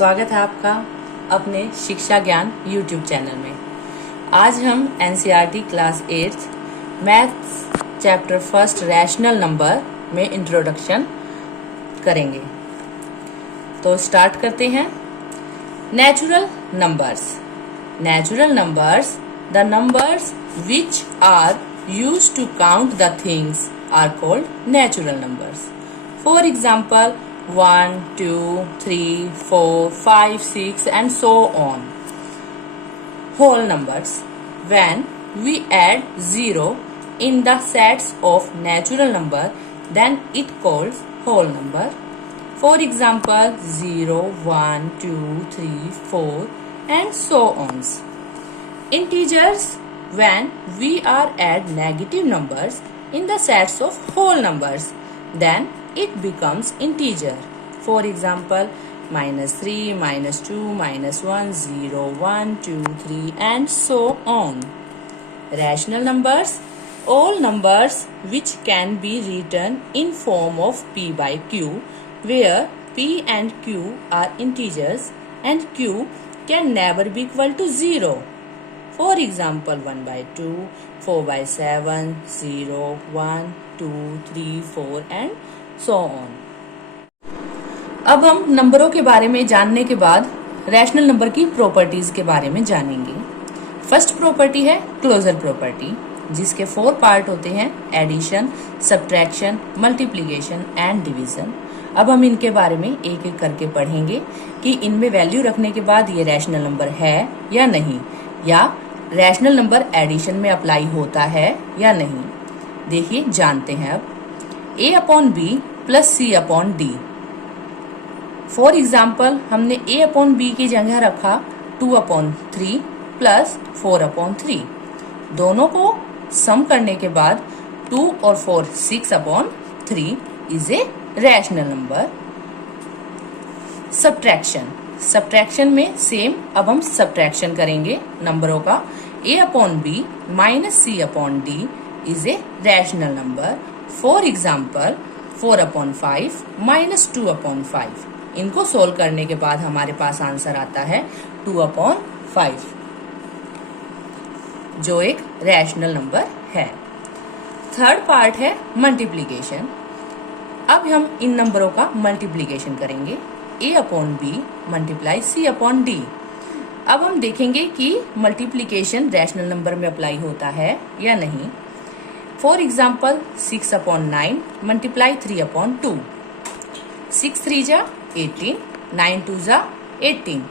स्वागत है आपका अपने शिक्षा ज्ञान YouTube चैनल में। आज हम NCERT class 8 maths chapter first rational number में इंट्रोडक्शन करेंगे। तो स्टार्ट करते हैं। Natural numbers. Natural numbers, the numbers which are used to count the things are called natural numbers. For example, 1, 2, 3, 4, 5, 6 and so on. Whole numbers. When we add 0 in the sets of natural number, then it calls whole number. For example, 0, 1, 2, 3, 4 and so on. Integers. When we are add negative numbers in the sets of whole numbers, then it becomes integer. For example, -3, -2, -1, 0, 1, 2, 3 and so on. Rational numbers. All numbers which can be written in form of p by q, where p and q are integers and q can never be equal to 0. For example, 1 by 2, 4 by 7, 0, 1, 2, 3, 4 and so on. अब हम नंबरों के बारे में जानने के बाद rational number की प्रॉपर्टीज के बारे में जानेंगे। फर्स्ट प्रॉपर्टी है क्लोजर प्रॉपर्टी, जिसके 4 पार्ट होते हैं: addition, subtraction, multiplication and division. अब हम इनके बारे में एक एक करके पढ़ेंगे कि इनमें वैल्यू रखने के बाद ये रैशनल नंबर है या नहीं, या रैशनल नंबर एडिशन में अप्लाई होता है या नहीं। देखिए, जानते हैं अब। a upon B plus C upon D. For example, हमने a अपॉन बी की जगह रखा 2 अपॉन 3 प्लस 4 अपॉन 3। दोनों को सम करने के बाद 2 और 4 6 upon 3 is a rational number. Subtraction. Subtraction में सेम, अब हम सब्ट्रैक्शन करेंगे नंबरों का। a upon B minus C upon D is a rational number. For example, 4 upon 5 minus 2 upon 5। इनको सोल्व करने के बाद हमारे पास आंसर आता है 2 अपॉन 5, जो एक रैशनल नंबर है। थर्ड पार्ट है मल्टीप्लीकेशन। अब हम इन नंबरों का मल्टीप्लीकेशन करेंगे। a upon B multiply C upon D. अब हम देखेंगे कि मल्टीप्लीकेशन रैशनल नंबर में अप्लाई होता है या नहीं। For example, 6 upon 9 multiply 3 upon 2। 6 3 जा 18, 9 2 जा 18।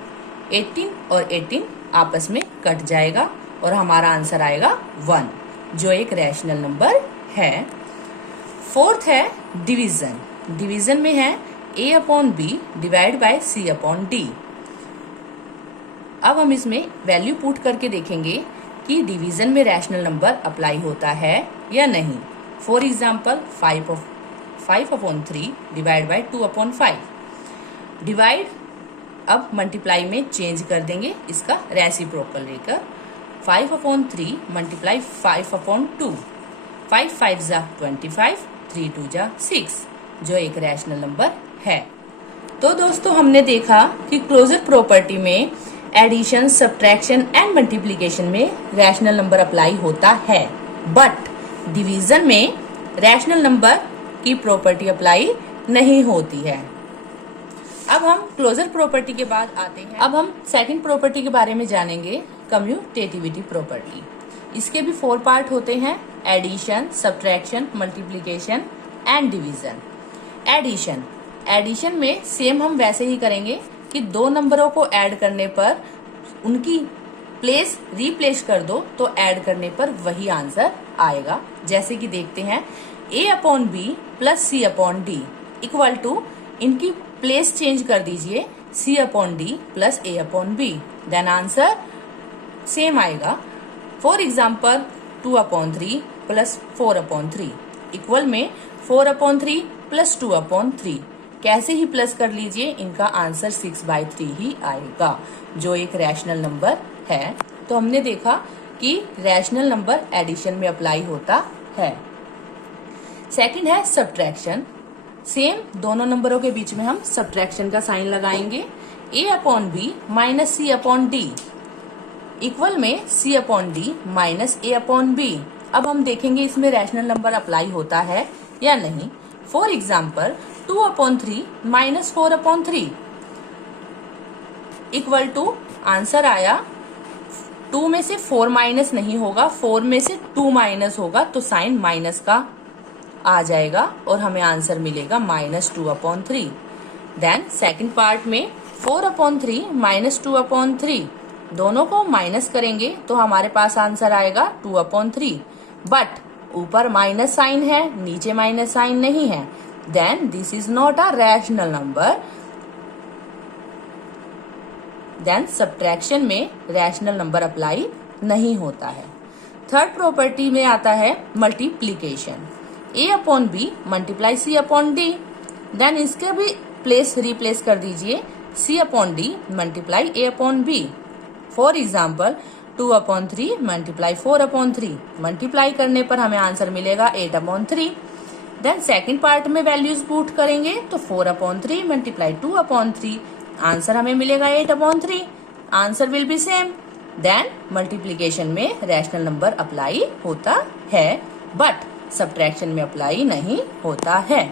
18 और 18 आपस में कट जाएगा और हमारा आंसर आएगा 1, जो एक रैशनल नंबर है। फोर्थ है डिवीजन। डिवीजन में है a upon B divide by c upon D. अब हम इसमें वैल्यू पुट करके देखेंगे कि डिवीजन में रैशनल नंबर अप्लाई होता है या नहीं। For example, 5 upon 3 divide by 2 upon 5। Divide अब मल्टीप्लाई में चेंज कर देंगे, इसका रेसिप्रोकल लेकर। 5 अपॉन 3 मल्टीप्लाई 5 अपॉन 2। 5 5 जा 25, 3 2 जा 6, जो एक रैशनल नंबर है। तो दोस्तों, हमने देखा कि क्लोजर प्रॉपर्टी में एडिशन, सब्ट्रैक्शन एंड मल्टीप्लिकेशन में रैशनल नंबर अप्लाई होता है, बट डिवीजन में रैशनल नंबर की प्रॉपर्टी अप्लाई नहीं होती है। अब हम क्लोजर प्रॉपर्टी के बाद आते हैं। अब हम सेकंड प्रॉपर्टी के बारे में जानेंगे, कम्यूटेटिविटी प्रॉपर्टी। इसके भी 4 पार्ट होते हैं: addition, subtraction, multiplication and division. Addition. Addition में सेम हम वैसे ही करेंगे कि 2 नंबरों को ऐड करने पर उनकी प्लेस रिप्लेस कर दो, तो ऐड करने पर वही आंसर आएगा। जैसे कि देखते हैं, a upon B plus C upon D equal to, इनकी प्लेस चेंज कर दीजिए, c upon D plus a upon B, then answer same आएगा। For example, 2 upon 3 plus 4 upon 3 equal में 4 अपॉन 3 प्लस 2 अपॉन 3। कैसे ही प्लस कर लीजिए, इनका answer 6/3 ही आएगा, जो एक रैशनल नंबर है। तो हमने देखा कि रैशनल नंबर एडिशन में अप्लाई होता है। सेकंड है सब्ट्रैक्शन। सेम दोनों नंबरों के बीच में हम सब्ट्रैक्शन का साइन लगाएंगे। ए upon B minus C upon D equal में सी अपॉन डी माइनस ए अपॉन बी। अब हम देखेंगे इसमें रैशनल नंबर अप्लाई होता है या नहीं। For example 2/3 minus 4/3 equal to answer आया 2 में से 4 माइनस नहीं होगा, 4 में से 2 माइनस होगा तो साइन माइनस का आ जाएगा और हमें आंसर मिलेगा -2/3। देन सेकंड पार्ट में 4/3 माइनस 2/3 दोनों को माइनस करेंगे तो हमारे पास आंसर आएगा 2/3। बट ऊपर माइनस साइन है, नीचे माइनस साइन नहीं है, then this is not a rational number. Then subtraction में रैशनल नंबर अप्लाई नहीं होता है। थर्ड प्रॉपर्टी में आता है multiplication. A upon B multiply C upon D. Then इसके भी प्लेस रिप्लेस कर दीजिए, C upon D multiply A upon B. For example 2/3 multiply 4/3 multiply करने पर हमें आंसर मिलेगा 8/3। देन सेकंड पार्ट में वैल्यूज पुट करेंगे तो 4/3 मल्टीप्लाई 2/3 आंसर हमें मिलेगा 8/3। Answer will be same. Then multiplication में रैशनल नंबर अप्लाई होता है बट सब्ट्रैक्शन में अप्लाई नहीं होता है।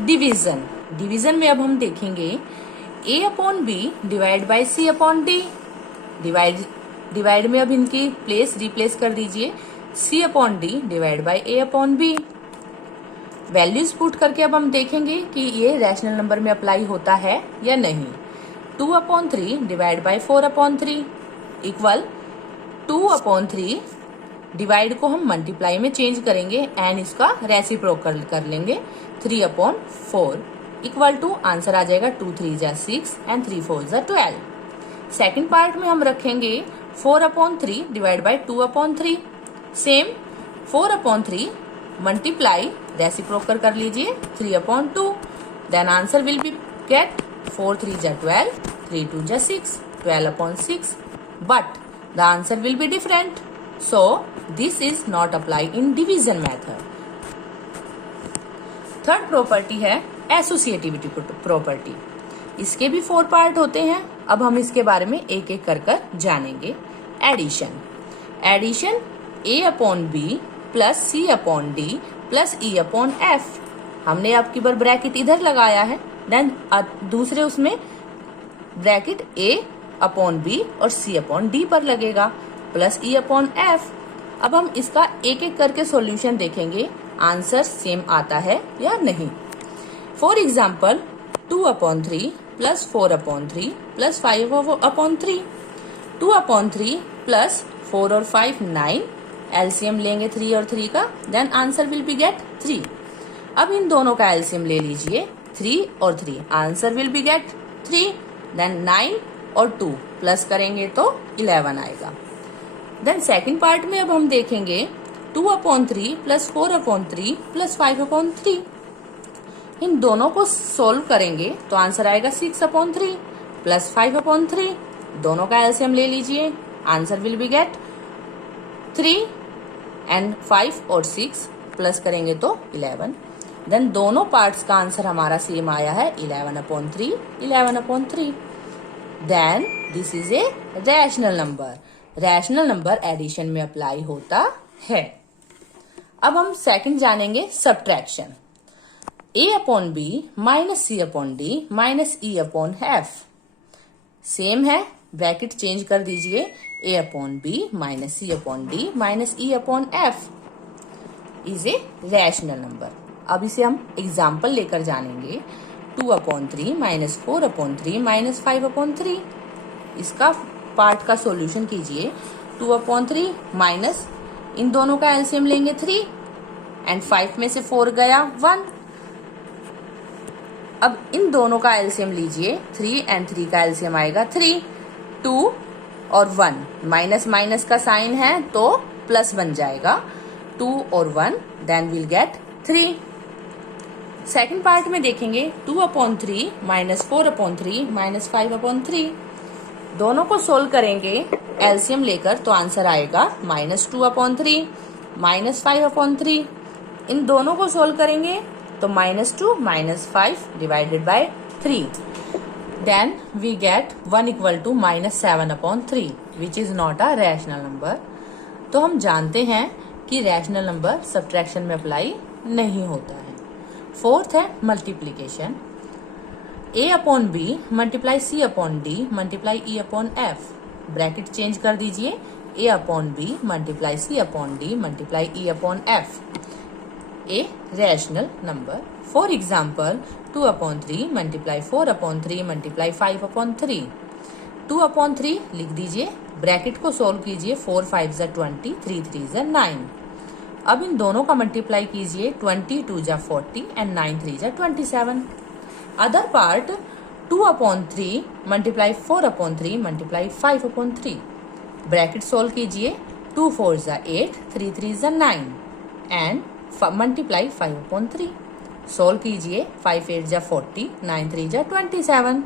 डिवीजन, डिवीजन में अब हम देखेंगे a upon B divide by C upon D. Divide में अब इनकी प्लेस रिप्लेस कर दीजिए, c upon D divide by a upon B. Values put करके अब हम देखेंगे कि ये रैशनल नंबर में अप्लाई होता है या नहीं। 2/3 डिवाइड बाई 4/3 इक्वल 2/3 डिवाइड को हम मल्टीप्लाई में चेंज करेंगे एंड इसका रेसिप्रोकल कर लेंगे 3/4 इक्वल टू आंसर आ जाएगा 2 3 जा 6 एंड 3 4 जा 12। सेकेंड पार्ट में हम रखेंगे 4/3 divide by 2/3 same 4/3 multiply reciprocal कर लीजिए 3/2 then answer will be get 4 3 जा 12 3 2 जा 6 12/6 but the answer will be different so this is not apply in division method. Third property है एसोसिएटिविटी प्रॉपर्टी। इसके भी 4 पार्ट होते हैं। अब हम इसके बारे में एक एक कर जानेंगे। Addition, addition a upon B plus C upon D plus E upon F. हमने अब की बार ब्रैकेट इधर लगाया है, देन दूसरे उसमें ब्रैकेट a अपॉन बी और c अपॉन डी पर लगेगा प्लस ई अपॉन एफ। अब हम इसका एक एक करके सॉल्यूशन देखेंगे, आंसर सेम आता है या नहीं। For example 2/3 plus 4/3 plus 5/3 2/3 plus 4 और 5 9 एलसीएम लेंगे 3 और 3 का, then answer will be get 3। अब इन दोनों का एलसीएम ले लीजिए 3 और 3 answer will be get 3। Then 9 और 2 प्लस करेंगे तो 11 आएगा। देन सेकंड पार्ट में अब हम देखेंगे 2/3 प्लस 4/3 प्लस 5/3 इन दोनों को सोल्व करेंगे तो आंसर आएगा 6/3 प्लस 5/3 दोनों का एलसीएम ले लीजिए answer will be get 3 and 5 और 6 प्लस करेंगे तो 11। देन दोनों पार्ट्स का आंसर हमारा सेम आया है 11/3 11/3। Then this is a rational number. Rational number addition में अप्लाई होता है। अब हम सेकंड जानेंगे subtraction. a upon B minus C upon D minus E upon F same है, ब्रैकेट चेंज कर दीजिए a upon B minus C upon D minus E upon F is a rational number. अब इसे हम example लेकर जानेंगे 2/3 minus 4/3 minus 5/3। इसका part का सॉल्यूशन कीजिए 2/3 माइनस इन दोनों का एलसीएम लेंगे 3 एंड 5 में से 4 गया 1। अब इन दोनों का एलसीएम लीजिए 3 एंड 3 का एलसीएम आएगा 3 2 और 1 माइनस माइनस का साइन है तो प्लस बन जाएगा 2 और 1 then will get 3। Second part में देखेंगे 2/3 माइनस 4/3 माइनस 5/3 दोनों को सोल्व करेंगे एलसीएम लेकर तो आंसर आएगा -2/3 माइनस 5/3। इन दोनों को सोल्व करेंगे तो -2 -5 divided by 3। then we get 1 equal to -7/3 which is not a rational number। तो हम जानते हैं कि रैशनल नंबर सब्ट्रैक्शन में अप्लाई नहीं होता है। फोर्थ है multiplication, a/b multiply c/d multiply e/f। Bracket change कर दीजिए, a/b multiply c/d multiply e/f, A rational number. For example 2/3 multiply 4/3 multiply 5/3। 2/3 लिख दीजिए, ब्रैकेट को सोल्व कीजिए, 4 5 जा 20, 3 3 जा 9। अब इन दोनों का मल्टीप्लाई कीजिए, 20 2 जा 40 एंड 9 3 जा 27। Other part 2/3 multiply 4/3 multiply 5/3। Bracket solve कीजिए, 2 4 जा 8, 3 3 जा 9 एंड मल्टीप्लाई 5/3। सोल्व कीजिए, 5 8 जा 40, 9 3 जा 27।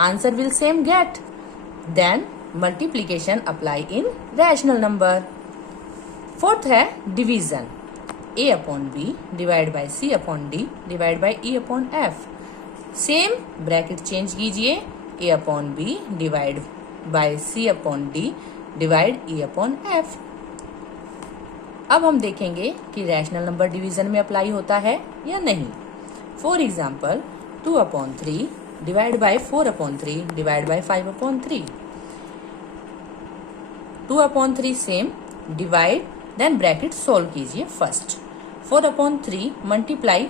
Answer will same get. Then multiplication apply in rational number. Fourth है division, a/b divide by c/d divide by e/f। Same bracket change कीजिए, a/b divide by c/d divide e/f। अब हम देखेंगे कि rational number division में apply होता है या नहीं। For example 2/3 divide by 4/3 divide by 5/3। 2/3 same, divide then bracket solve कीजिए। फर्स्ट 4/3 मल्टीप्लाई,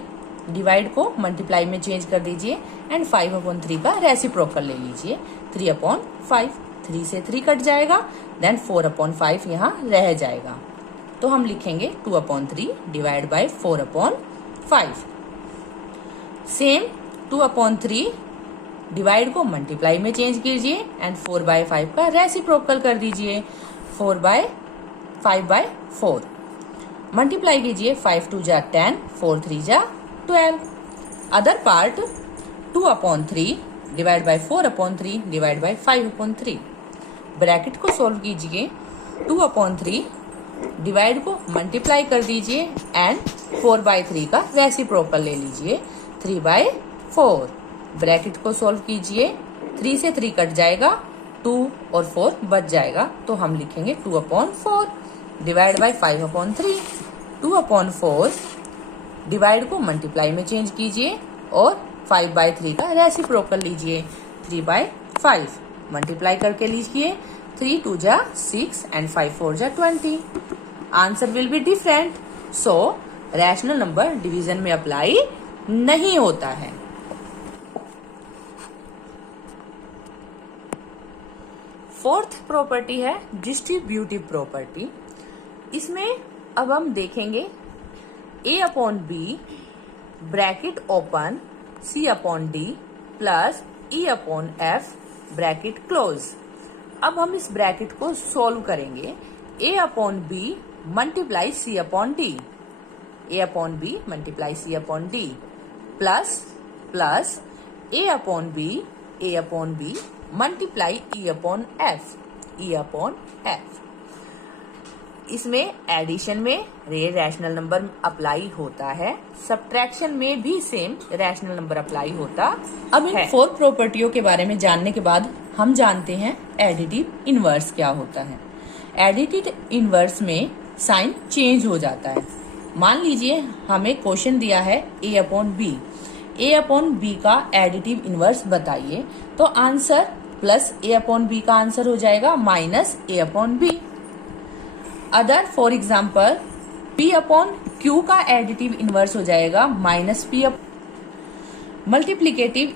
डिवाइड को मल्टीप्लाई में चेंज कर दीजिए एंड 5/3 का रेसिप्रोकल ले लीजिए, 3/5। 3 से 3 कट जाएगा, देन 4/5 यहाँ रह जाएगा। तो हम लिखेंगे 2/3 डिवाइड बाई 4/5। सेम 2/3 डिवाइड को मल्टीप्लाई में चेंज कीजिए एंड 4/5 का रेसिप्रोकल कर दीजिए, 4/5/4। मल्टीप्लाई कीजिए, 5 2 जा 10, 4 3 जा 12। Other part 2/3 divide by 4/3 divide by 5/3। Bracket को सोल्व कीजिए, 2/3 डिवाइड को मल्टीप्लाई कर दीजिए एंड 4/3 का रेसिप्रोकल ले लीजिए, 3/4। ब्रैकेट को सोल्व कीजिए, 3 से 3 कट जाएगा, 2 और 4 बच जाएगा। तो हम लिखेंगे 2/4 डिवाइड बाई 5/3। 2/4 डिवाइड को मल्टीप्लाई में चेंज कीजिए और 5/3 का रेसिप्रोकल लीजिए, 3/5। मल्टीप्लाई करके लीजिए, 3 2 जा 6 एंड 5 4 जा 20। Answer will be different. So rational number division में अप्लाई नहीं होता है। फोर्थ प्रॉपर्टी है डिस्ट्रीब्यूटिव प्रॉपर्टी। इसमें अब हम देखेंगे a/b bracket open c/d plus e/f bracket close. अब हम इस ब्रैकेट को सॉल्व करेंगे, a/b multiply c/d, a/b multiply c/d plus a/b multiply e/f। इसमें एडिशन में रैशनल नंबर अप्लाई होता है, सब्ट्रैक्शन में भी सेम रैशनल नंबर अप्लाई होता। अब इन 4 प्रॉपर्टियों के बारे में जानने के बाद हम जानते हैं एडिटिव इनवर्स क्या होता है। एडिटिव इनवर्स में साइन चेंज हो जाता है। मान लीजिए हमें क्वेश्चन दिया है a/b का एडिटिव इनवर्स बताइए, तो आंसर प्लस a/b का आंसर हो जाएगा minus a/b। Other for example p/q का एडिटिव इनवर्स हो जाएगा माइनस p। मल्टीप्लीकेटिव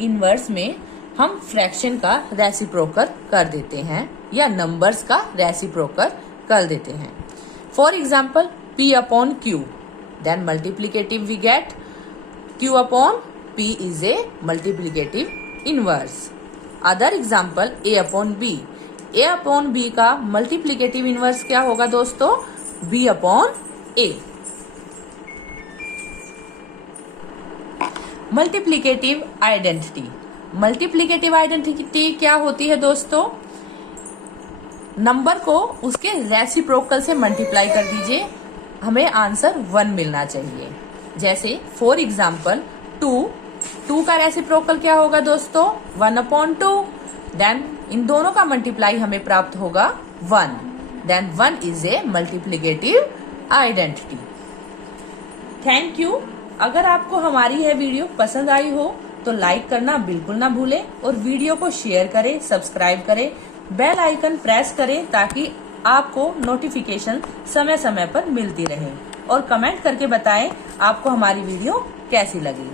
इनवर्स में हम फ्रैक्शन का रेसिप्रोकल कर देते हैं या नंबर्स का रेसिप्रोकल कर देते हैं। For example p/q, then multiplicative we get q/p is a multiplicative inverse. Other example a/b का मल्टीप्लीकेटिव इनवर्स क्या होगा दोस्तों, b/a। मल्टीप्लीकेटिव आइडेंटिटी क्या होती है दोस्तों, नंबर को उसके रेसिप्रोकल से मल्टीप्लाई कर दीजिए, हमें आंसर 1 मिलना चाहिए। जैसे फॉर एग्जाम्पल 2 2 का रेसिप्रोकल क्या होगा दोस्तों? 1/2। देन इन दोनों का मल्टीप्लाई हमें प्राप्त होगा 1। Then 1 is a multiplicative identity. Thank you. अगर आपको हमारी यह वीडियो पसंद आई हो तो लाइक करना बिल्कुल ना भूलें और वीडियो को शेयर करें, सब्सक्राइब करें, बेल आइकन प्रेस करें ताकि आपको नोटिफिकेशन समय समय पर मिलती रहे और कमेंट करके बताएं आपको हमारी वीडियो कैसी लगी।